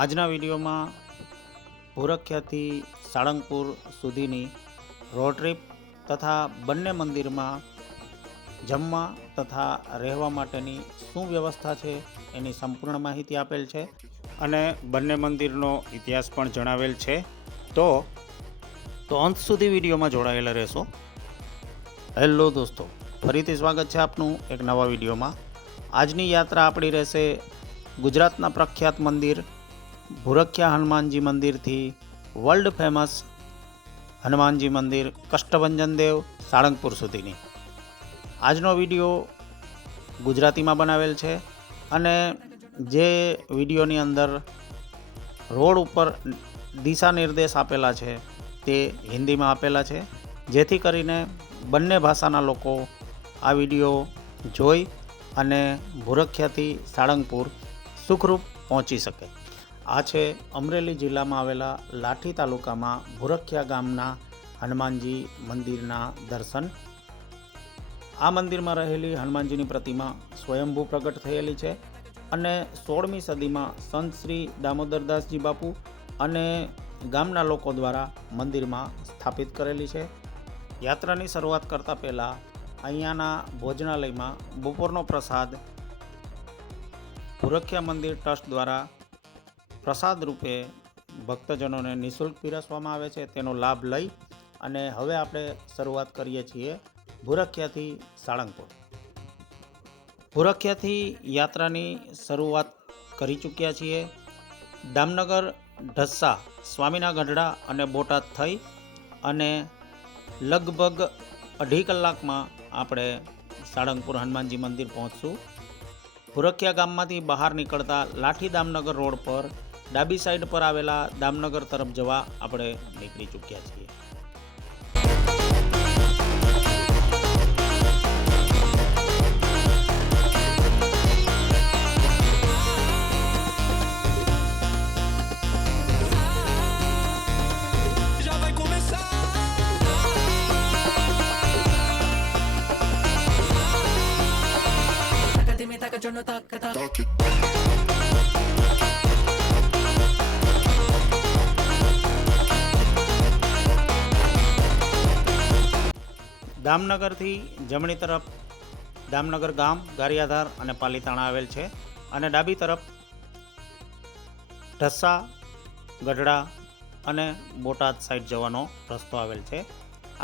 આજના વિડીયોમાં ભૂરખ્યાથી સાળંગપુર સુધીની રોડ ટ્રીપ તથા બંને મંદિરમાં જમવા તથા રહેવા માટેની શું વ્યવસ્થા છે એની સંપૂર્ણ માહિતી આપેલ છે અને બંને મંદિરનો ઇતિહાસ પણ જણાવેલ છે. તો અંત સુધી વિડીયોમાં જોડાયેલા રહેશો. હેલો દોસ્તો, ફરીથી સ્વાગત છે આપનું એક નવા વિડીયોમાં. આજની યાત્રા આપણી રહેશે ગુજરાતના પ્રખ્યાત મંદિર ભૂરખ્યા હનુમાનજી મંદિરથી વર્લ્ડ ફેમસ હનુમાનજી મંદિર કષ્ટભંજન દેવ સાળંગપુર સુધીની. આજનો વિડીયો ગુજરાતીમાં બનાવેલ છે અને જે વિડીયોની અંદર રોડ ઉપર દિશા નિર્દેશ આપેલા છે તે હિન્દીમાં આપેલા છે, જેથી કરીને બંને ભાષાના લોકો આ વિડીયો જોઈ અને ભૂરખ્યાથી સાળંગપુર સુખરૂપ પહોંચી શકે. આ છે અમરેલી જિલ્લામાં આવેલા લાઠી તાલુકામાં ભૂરખ્યા ગામના હનુમાનજી મંદિરના દર્શન. આ મંદિરમાં રહેલી હનુમાનજીની પ્રતિમા સ્વયંભૂ પ્રગટ થયેલી છે અને 16મી સદીમાં સંત શ્રી દામોદરદાસજી બાપુ અને ગામના લોકો દ્વારા મંદિરમાં સ્થાપિત કરેલી છે. યાત્રાની શરૂઆત કરતાં પહેલાં અહીંયાના ભોજનાલયમાં બપોરનો પ્રસાદ ભૂરખ્યા મંદિર ટ્રસ્ટ દ્વારા પ્રસાદ રૂપે ભક્તજનોને નિઃશુલ્ક પીરસવામાં આવે છે. તેનો લાભ લઈ અને હવે આપણે શરૂઆત કરીએ છીએ ભૂરખ્યાથી સાળંગપુર. ભૂરખ્યાથી યાત્રાની શરૂઆત કરી ચૂક્યા છીએ. દામનગર, ઢસા, સ્વામીના ગઢડા અને બોટાદ થઈ અને લગભગ 2.5 કલાકમાં આપણે સાળંગપુર હનુમાનજી મંદિર પહોંચશું. ભૂરખ્યા ગામમાંથી બહાર નીકળતા લાઠી દામનગર રોડ પર ડાબી સાઈડ પર આવેલા દામનગર તરફ જવા આપણે નીકળી ચૂક્યા છીએ. દામનગરથી જમણી તરફ દામનગર ગામ, ગારિયાધાર અને પાલીતાણા આવેલ છે અને ડાબી તરફ ઢસા, ગઢડા અને બોટાદ સાઈડ જવાનો રસ્તો આવેલ છે.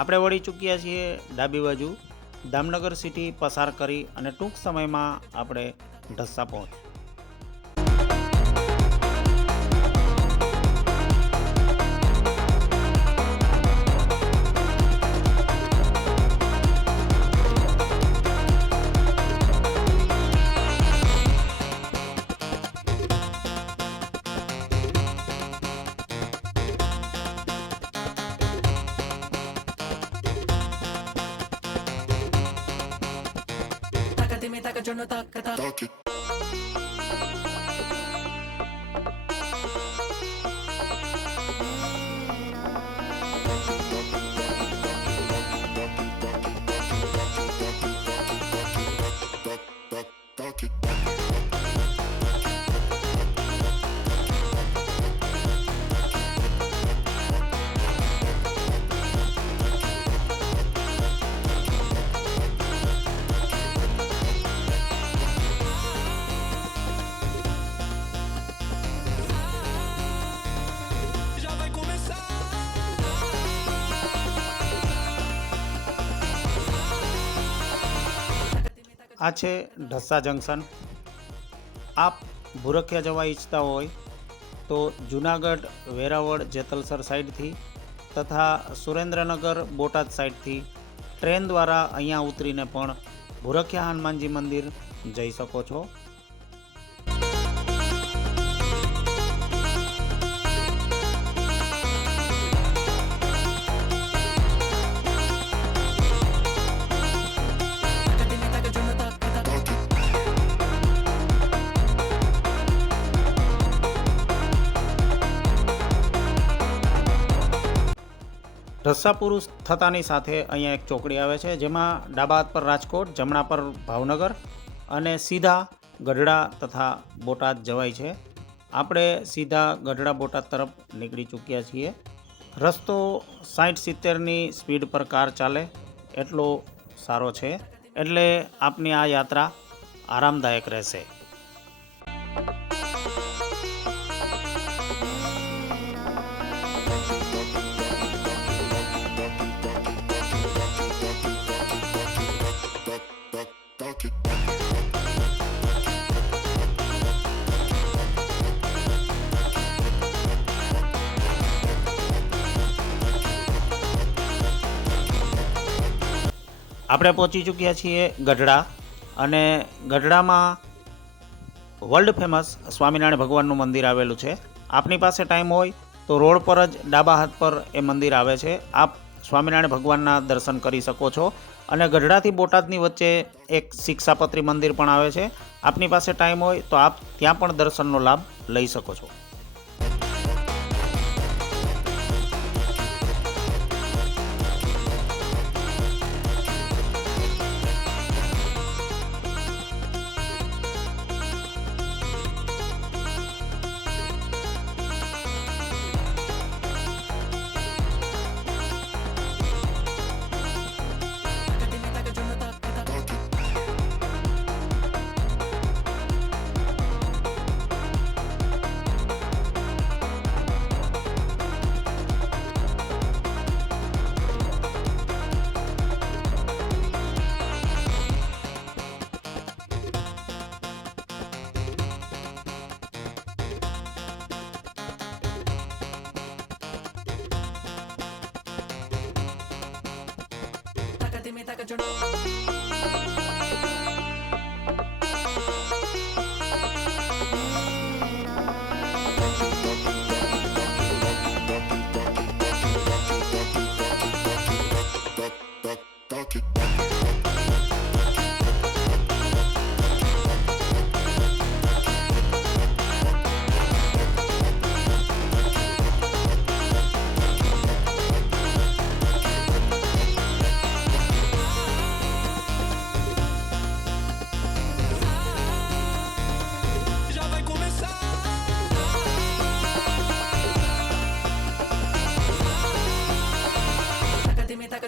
આપણે વળી ચૂક્યા છીએ ડાબી બાજુ દામનગર સિટી પસાર કરી અને ટૂંક સમયમાં આપણે ઢસા પહોંચીશું. Yo no taca. આ છે ઢસા જંકશન. આપ ભૂરખ્યા જવા ઈચ્છતા હોય તો જૂનાગઢ, વેરાવળ, જેતલસર સાઈડથી તથા સુરેન્દ્રનગર, બોટાદ સાઈડથી ટ્રેન દ્વારા અહીંયા ઉતરીને પણ ભૂરખ્યા હનુમાનજી મંદિર જઈ શકો છો. ઢસા પૂરું થતાની સાથે અહીંયા એક ચોકડી આવે છે, જેમાં ડાબા હાથ પર રાજકોટ, જમણા પર ભાવનગર અને સીધા ગઢડા તથા બોટાદ જવાય છે. આપણે સીધા ગઢડા બોટાદ તરફ નીકળી ચૂક્યા છીએ. રસ્તો 60-70ની સ્પીડ પર કાર ચાલે એટલો સારો છે, એટલે આપની આ યાત્રા આરામદાયક રહેશે. આપણે પહોંચી ચૂક્યા છીએ ગઢડા, અને ગઢડામાં વર્લ્ડ ફેમસ સ્વામિનારાયણ ભગવાનનું મંદિર આવેલું છે. આપની પાસે ટાઈમ હોય તો રોડ પર જ ડાબા હાથ પર એ મંદિર આવે છે. આપ સ્વામિનારાયણ ભગવાનના દર્શન કરી શકો છો. અને ગઢડાથી બોટાદની વચ્ચે એક શિક્ષાપત્રી મંદિર પણ આવે છે. આપની પાસે ટાઈમ હોય તો આપ ત્યાં પણ દર્શનનો લાભ લઈ શકો છો.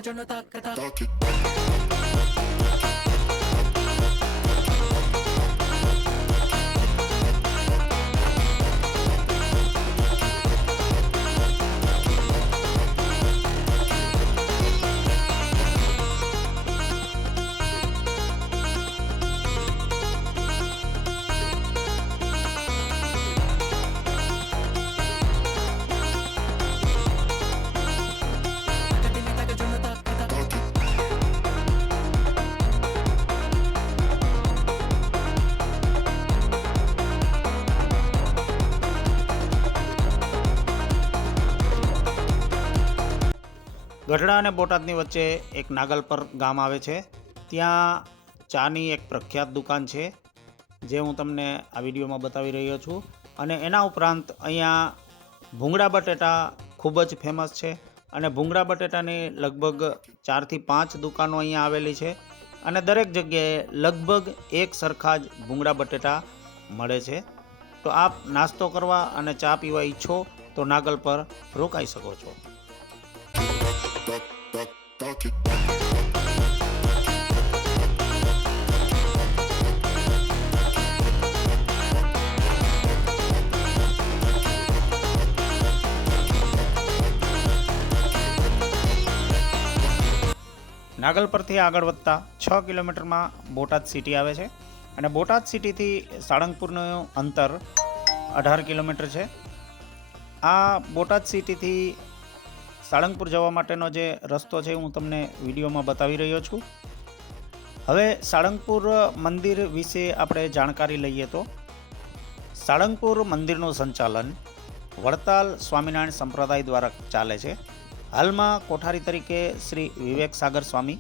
Yo no taca. ગઢડા અને બોટાદની વચ્ચે એક નાગલપર ગામ આવે છે. ત્યાં ચાની એક પ્રખ્યાત દુકાન છે, જે હું તમને આ વિડીયોમાં બતાવી રહ્યો છું. અને એના ઉપરાંત અહીંયા ભૂંગળા બટેટા ખૂબ જ ફેમસ છે. અને ભૂંગળા બટેટાની લગભગ 4 થી 5 દુકાનો અહીંયા આવેલી છે. અને દરેક જગ્યાએ લગભગ એક સરખા જ ભૂંગળા બટેટા મળે છે. તો આપ નાસ્તો કરવા અને ચા પીવા ઈચ્છો તો નાગલ પર રોકાઈ શકો છો. નાગલ પરથી આગળ વધતા 6 કિલોમીટરમાં બોટાદ સિટી આવે છે. અને બોટાદ સિટીથી સાળંગપુરનું અંતર 18 કિલોમીટર છે. આ બોટાદ સિટીથી સાળંગપુર જવા માટેનો જે રસ્તો છે હું તમને વિડીયોમાં બતાવી રહ્યો છું. હવે સાળંગપુર મંદિર વિશે આપણે જાણકારી લઈએ તો સાળંગપુર મંદિરનું સંચાલન વડતાલ સ્વામિનારાયણ સંપ્રદાય દ્વારા ચાલે છે. હાલમાં કોઠારી તરીકે શ્રી વિવેક સાગર સ્વામી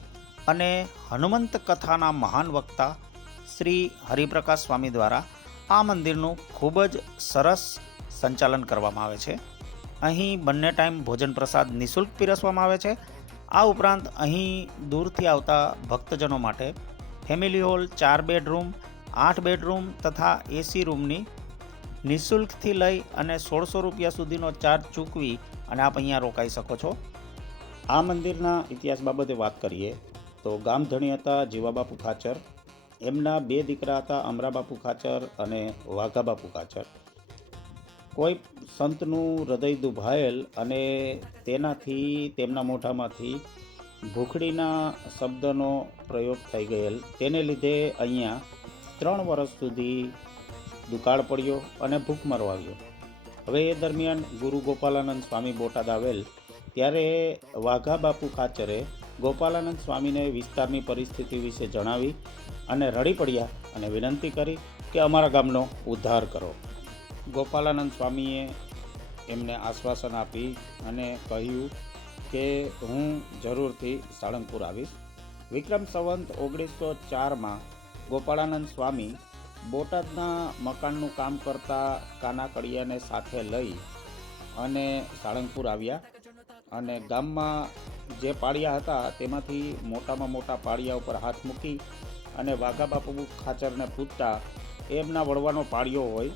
અને હનુમંત કથાના મહાન વક્તા શ્રી હરિપ્રકાશ સ્વામી દ્વારા આ મંદિરનું ખૂબ જ સરસ સંચાલન કરવામાં આવે છે. અહીં બંને ટાઈમ ભોજન પ્રસાદ નિઃશુલ્ક પીરસવામાં આવે છે. આ ઉપરાંત અહીં દૂરથી આવતા ભક્તજનો માટે ફેમિલી હોલ, 4 બેડરૂમ, 8 બેડરૂમ તથા એસી રૂમની નિઃશુલ્કથી લઈ અને 1600 રૂપિયા સુધીનો ચાર્જ ચૂકવી અને આપ અહીંયા રોકાઈ શકો છો. આ મંદિરના ઇતિહાસ બાબતે વાત કરીએ તો ગામધણી હતા જીવાબાપુ ખાચર. એમના 2 દીકરા હતા અમરાબાપુ ખાચર અને વાઘાબાપુ ખાચર. કોઈ સંતનું હૃદય દુભાયેલ અને તેનાથી તેમના મોઢામાંથી ભૂખડીના શબ્દનો પ્રયોગ થઈ ગયેલ. તેને લીધે અહીંયા 3 વર્ષ સુધી દુકાળ પડ્યો અને ભૂખમરો આવ્યો. હવે એ દરમિયાન ગુરુ ગોપાલાનંદ સ્વામી બોટાદ આવેલ ત્યારે વાઘાબાપુ ખાચરે ગોપાલાનંદ સ્વામીને વિસ્તારની પરિસ્થિતિ વિશે જણાવી અને રડી પડ્યા અને વિનંતી કરી કે અમારા ગામનો ઉદ્ધાર કરો. ગોપાલાનંદ સ્વામીએ એમને આશ્વાસન આપી અને કહ્યું કે હું જરૂરથી સાળંગપુર આવીશ. વિક્રમ સંવંત 1904માં ગોપાળાનંદ સ્વામી બોટાદના મકાનનું કામ કરતા કાના કડિયાને સાથે લઈ અને સાળંગપુર આવ્યા અને ગામમાં જે પાળિયા હતા તેમાંથી મોટામાં મોટા પાળિયા ઉપર હાથ મૂકી અને વાઘાબાપુ ખાચરને પૂછતા એમના વડવાનો પાળિયો હોય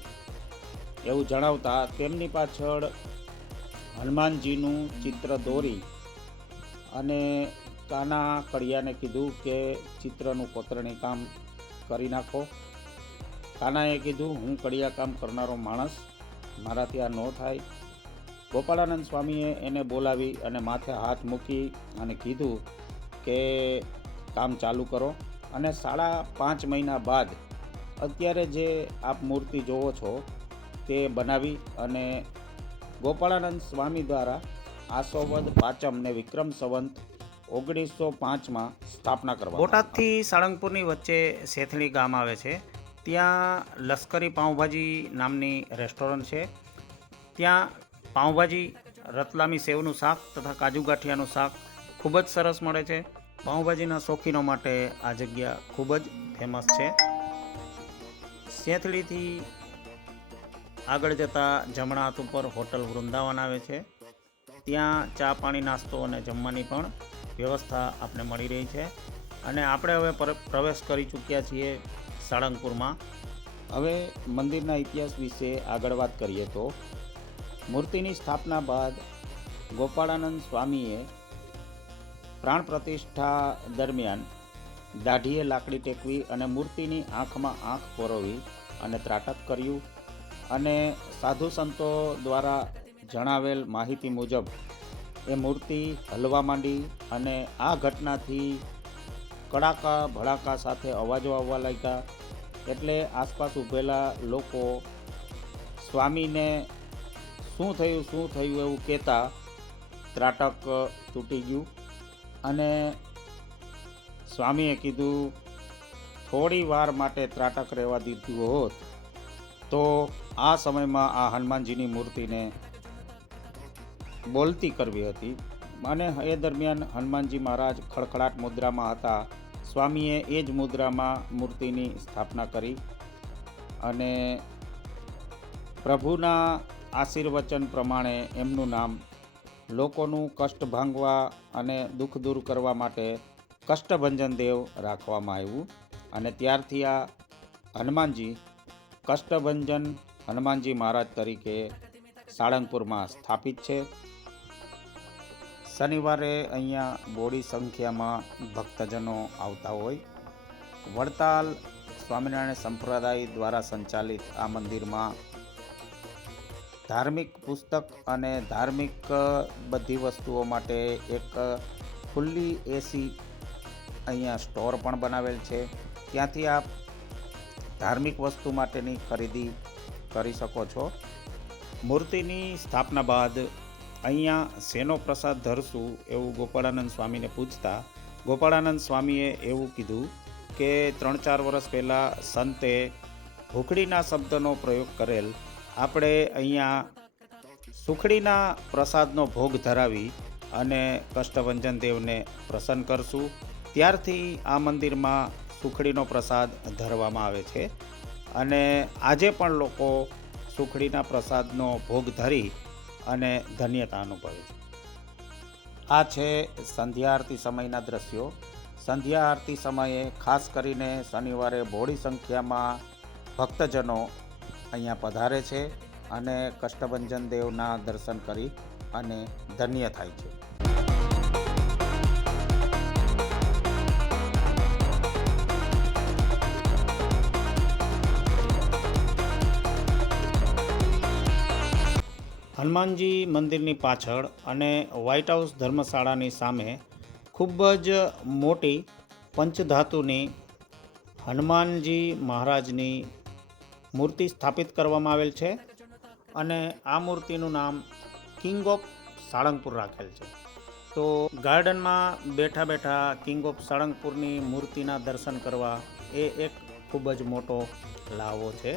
એવું જણાવતા તેમની પાછળ હનુમાનજીનું ચિત્ર દોરી અને કાના કડિયાને કીધું કે ચિત્રનું કોતરણી કામ કરી નાખો. કાનાએ કીધું હું કડિયા કામ કરનારો માણસ, મારાથી આ ન થાય. ગોપાળાનંદ સ્વામીએ એને બોલાવી અને માથે હાથ મૂકી અને કીધું કે કામ ચાલુ કરો. અને 5.5 મહિના બાદ અત્યારે જે આપ મૂર્તિ જોવો છો તે બનાવી અને ગોપાળાનંદ સ્વામી દ્વારા આસોવદ પાંચમ ને વિક્રમ સંવંત 1905માં સ્થાપના કરવામાં. બોટાદથી સાળંગપુરની વચ્ચે સેથણી ગામ આવે છે. ત્યાં લશ્કરી પાઉંભાજી નામની રેસ્ટોરન્ટ છે. ત્યાં પાઉંભાજી, રતલામી સેવનું શાક તથા કાજુ ગાંઠિયાનું શાક ખૂબ જ સરસ મળે છે. પાઉંભાજીના શોખીનો માટે આ જગ્યા ખૂબ જ ફેમસ છે. સેથળીથી આગળ જતાં જમણા હાથ ઉપર હોટલ વૃંદાવન આવે છે. ત્યાં ચા પાણી, નાસ્તો અને જમવાની પણ વ્યવસ્થા આપણે મળી રહી છે. અને આપણે હવે પ્રવેશ કરી ચૂક્યા છીએ સાળંગપુરમાં. હવે મંદિરના ઇતિહાસ વિશે આગળ વાત કરીએ તો મૂર્તિની સ્થાપના બાદ ગોપાળાનંદ સ્વામીએ પ્રાણ પ્રતિષ્ઠા દરમિયાન દાઢીએ લાકડી ટેકવી અને મૂર્તિની આંખમાં આંખ પરોવી અને ત્રાટક કર્યું. અને સાધુ સંતો દ્વારા જણાવેલ માહિતી મુજબ એ મૂર્તિ હલવા માંડી અને આ ઘટનાથી કડાકા ભડાકા સાથે અવાજો આવવા લાગ્યા. એટલે આસપાસ ઊભેલા લોકો સ્વામીને શું થયું એવું કહેતા ત્રાટક તૂટી ગયું. અને સ્વામીએ કીધું થોડી વાર માટે ત્રાટક રહેવા દીધું હોત તો આ સમયમાં આ હનુમાનજીની મૂર્તિને બોલતી કરવી હતી. અને એ દરમિયાન હનુમાનજી મહારાજ ખડખડાટ મુદ્રામાં હતા. સ્વામીએ એ જ મુદ્રામાં મૂર્તિની સ્થાપના કરી અને પ્રભુના આશીર્વચન પ્રમાણે એમનું નામ લોકોનું કષ્ટ ભાંગવા અને દુઃખ દૂર કરવા માટે કષ્ટભંજન દેવ રાખવામાં આવ્યું. અને ત્યારથી આ હનુમાનજી કષ્ટભંજન હનુમાનજી મહારાજ તરીકે સાળંગપુરમાં સ્થાપિત છે. શનિવારે અહીંયા બોડી સંખ્યામાં ભક્તજનો આવતા હોય. વડતાલ સ્વામિનારાયણ સંપ્રદાય દ્વારા સંચાલિત આ મંદિરમાં ધાર્મિક પુસ્તક અને ધાર્મિક બધી વસ્તુઓ માટે એક ખુલ્લી એસી અહીંયા સ્ટોર પણ બનાવેલ છે. ત્યાંથી આપ ધાર્મિક વસ્તુ માટેની ખરીદી કરી શકો છો. મૂર્તિની સ્થાપના બાદ અહીંયા શેનો પ્રસાદ ધરશું એવું ગોપાળાનંદ સ્વામીને પૂછતા ગોપાળાનંદ સ્વામીએ એવું કીધું કે 3-4 વર્ષ પહેલાં સંતે ભૂખડીના શબ્દનો પ્રયોગ કરેલ. આપણે અહીંયા સુખડીના પ્રસાદનો ભોગ ધરાવી અને કષ્ટભંજન દેવને પ્રસન્ન કરશું. ત્યારથી આ મંદિરમાં સુખડીનો પ્રસાદ ધરવામાં આવે છે અને આજે પણ લોકો સુખડીના પ્રસાદનો ભોગ ધરી અને ધન્યતા અનુભવે છે. આ છે સંધ્યા આરતી સમયના દ્રશ્યો. સંધ્યા આરતી સમયે ખાસ કરીને શનિવારે બહોળી સંખ્યામાં ભક્તજનો અહીંયા પધારે છે અને કષ્ટભંજન દેવના દર્શન કરી અને ધન્ય થાય છે. હનુમાનજી મંદિરની પાછળ અને વ્હાઇટ હાઉસ ધર્મશાળાની સામે ખૂબ જ મોટી પંચધાતુની હનુમાનજી મહારાજની મૂર્તિ સ્થાપિત કરવામાં આવેલ છે અને આ મૂર્તિનું નામ કિંગ ઓફ સાળંગપુર રાખેલ છે. તો ગાર્ડનમાં બેઠા બેઠા કિંગ ઓફ સાળંગપુરની મૂર્તિના દર્શન કરવા એ એક ખૂબ જ મોટો લાવો છે.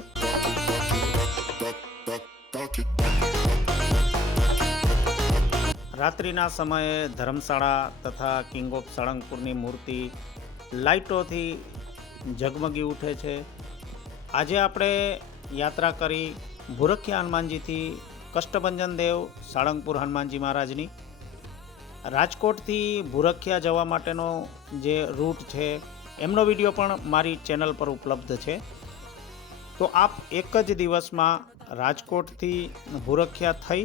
રાત્રિના સમયે ધર્મશાળા તથા કિંગ ઓફ સાળંગપુરની મૂર્તિ લાઇટોથી ઝગમગી ઉઠે છે. આજે આપણે યાત્રા કરી ભૂરખિયા હનુમાનજીથી કષ્ટભંજન દેવ સાળંગપુર હનુમાનજી મહારાજની. રાજકોટથી ભૂરખિયા જવા માટેનો જે રૂટ છે એમનો વિડીયો પણ મારી ચેનલ પર ઉપલબ્ધ છે. તો આપ એક જ દિવસમાં રાજકોટથી ભૂરખિયા થઈ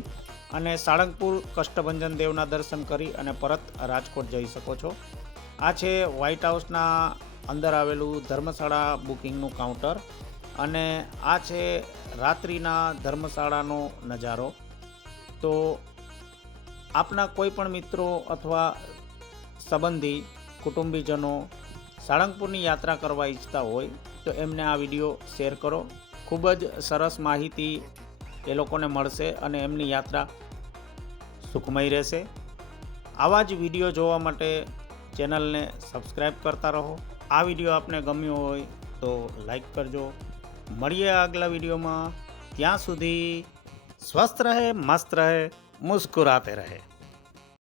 અને સાળંગપુર કષ્ટભંજન દેવના દર્શન કરી અને પરત રાજકોટ જઈ શકો છો. આ છે વ્હાઇટ હાઉસના અંદર આવેલું ધર્મશાળા બુકિંગનું કાઉન્ટર અને આ છે રાત્રિના ધર્મશાળાનો નજારો. તો આપના કોઈ પણ મિત્રો અથવા સંબંધી કુટુંબીજનો સાળંગપુરની યાત્રા કરવા ઈચ્છતા હોય તો એમને આ વિડીયો શેર કરો. ખૂબ જ સરસ માહિતી એ લોકોને મળશે અને એમની યાત્રા સુખમય રહેશે. આવા જ વિડીયો જોવા માટે ચેનલને સબસ્ક્રાઈબ કરતા રહો. આ વિડીયો આપને ગમ્યો હોય તો લાઈક કરજો. મળીએ આગલા વિડીયોમાં. ત્યાં સુધી સ્વસ્થ રહે, મસ્ત રહે, મુસ્કુરાતે રહે.